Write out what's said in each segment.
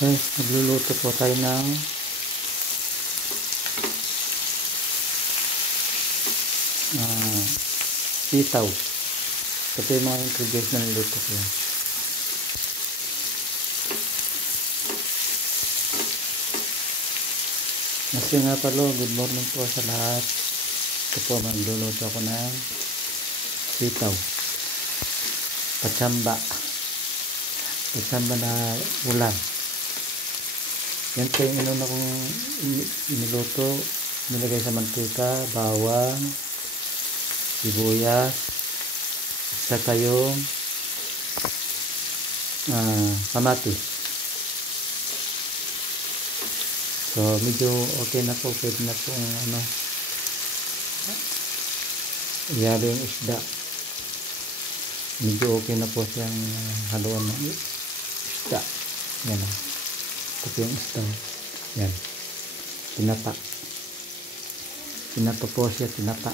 Guys, magluluto po tayo ng sitaw. Ito yung mga ingredients na niluto ko. Kasi nga pala, good morning po sa lahat. Ito po, magluluto ako ng sitaw. Patsamba na ulam. Yan po yung inuna kong iniluto. Nilagay sa mantika, bawang, sibuyas, saka yung kamatis. So medyo okay na po. Pwede na po iyalo yung isda. Medyo okay na po siyang haluan ng isda. Yan o. Ito po yung isda. Yan. Tinapa. Tinapa po siya. Tinapa.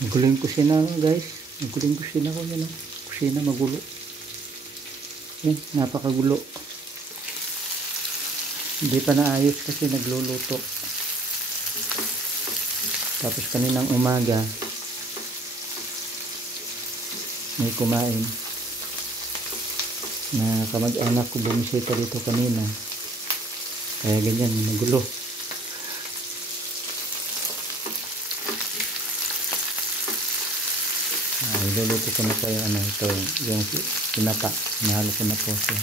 Magulo yung kusina guys. Magulo yung kusina ko. Yan o. Kusina magulo. Yan. Napakagulo. Hindi pa naayos kasi nagluluto. Tapos kaninang umaga may kumain na kamag-anak ko, bumisita dito kanina, kaya ganyan, nagulo. Iluluto ko na pa yung ito, yung pinaka, nahalo ko na po siya.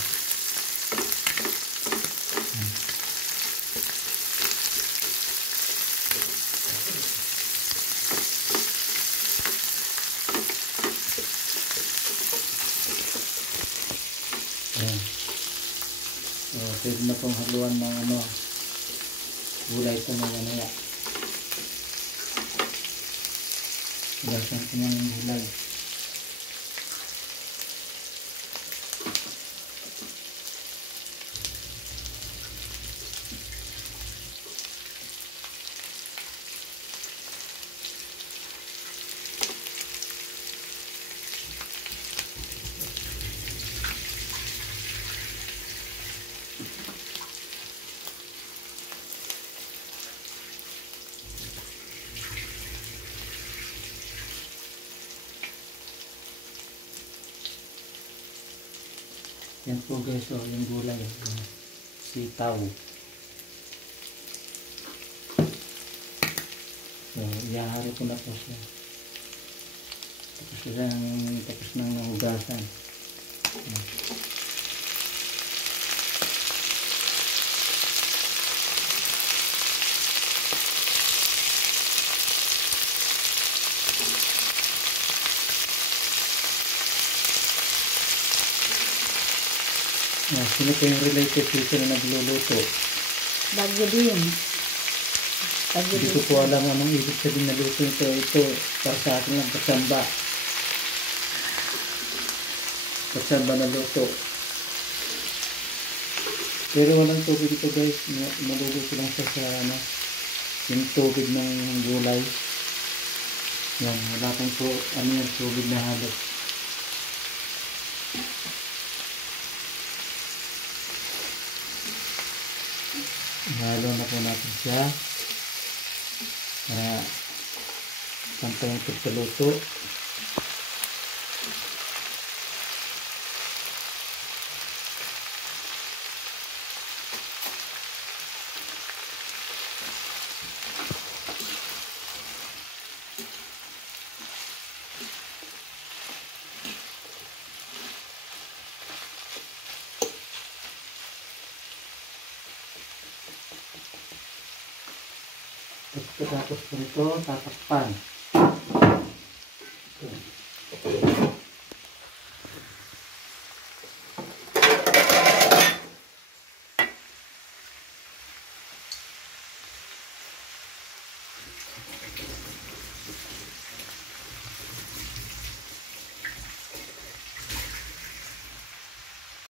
Ayan. So, pwede na pong haluan ng gulay ito na mamaya. Ilasan ko ng gulay. Yan po guys, yung gulay, yung sitaw. So, ihahalo ko na po siya. Tapos nang nahugasan. Sino po yung related dito na nagluluto? Bagyo din. Hindi ko po alam anong ibig sabihin na luto ito. Ito, para sa akin lang, patsamba. Patsamba na luto. Pero walang tubig ito guys. Maluluto lang siya sa yung tubig ng gulay. Yan, wala pong tubig na halos. Halo na po natin siya para pantay ang pagkaluto. Tapos po nito, tatakpan.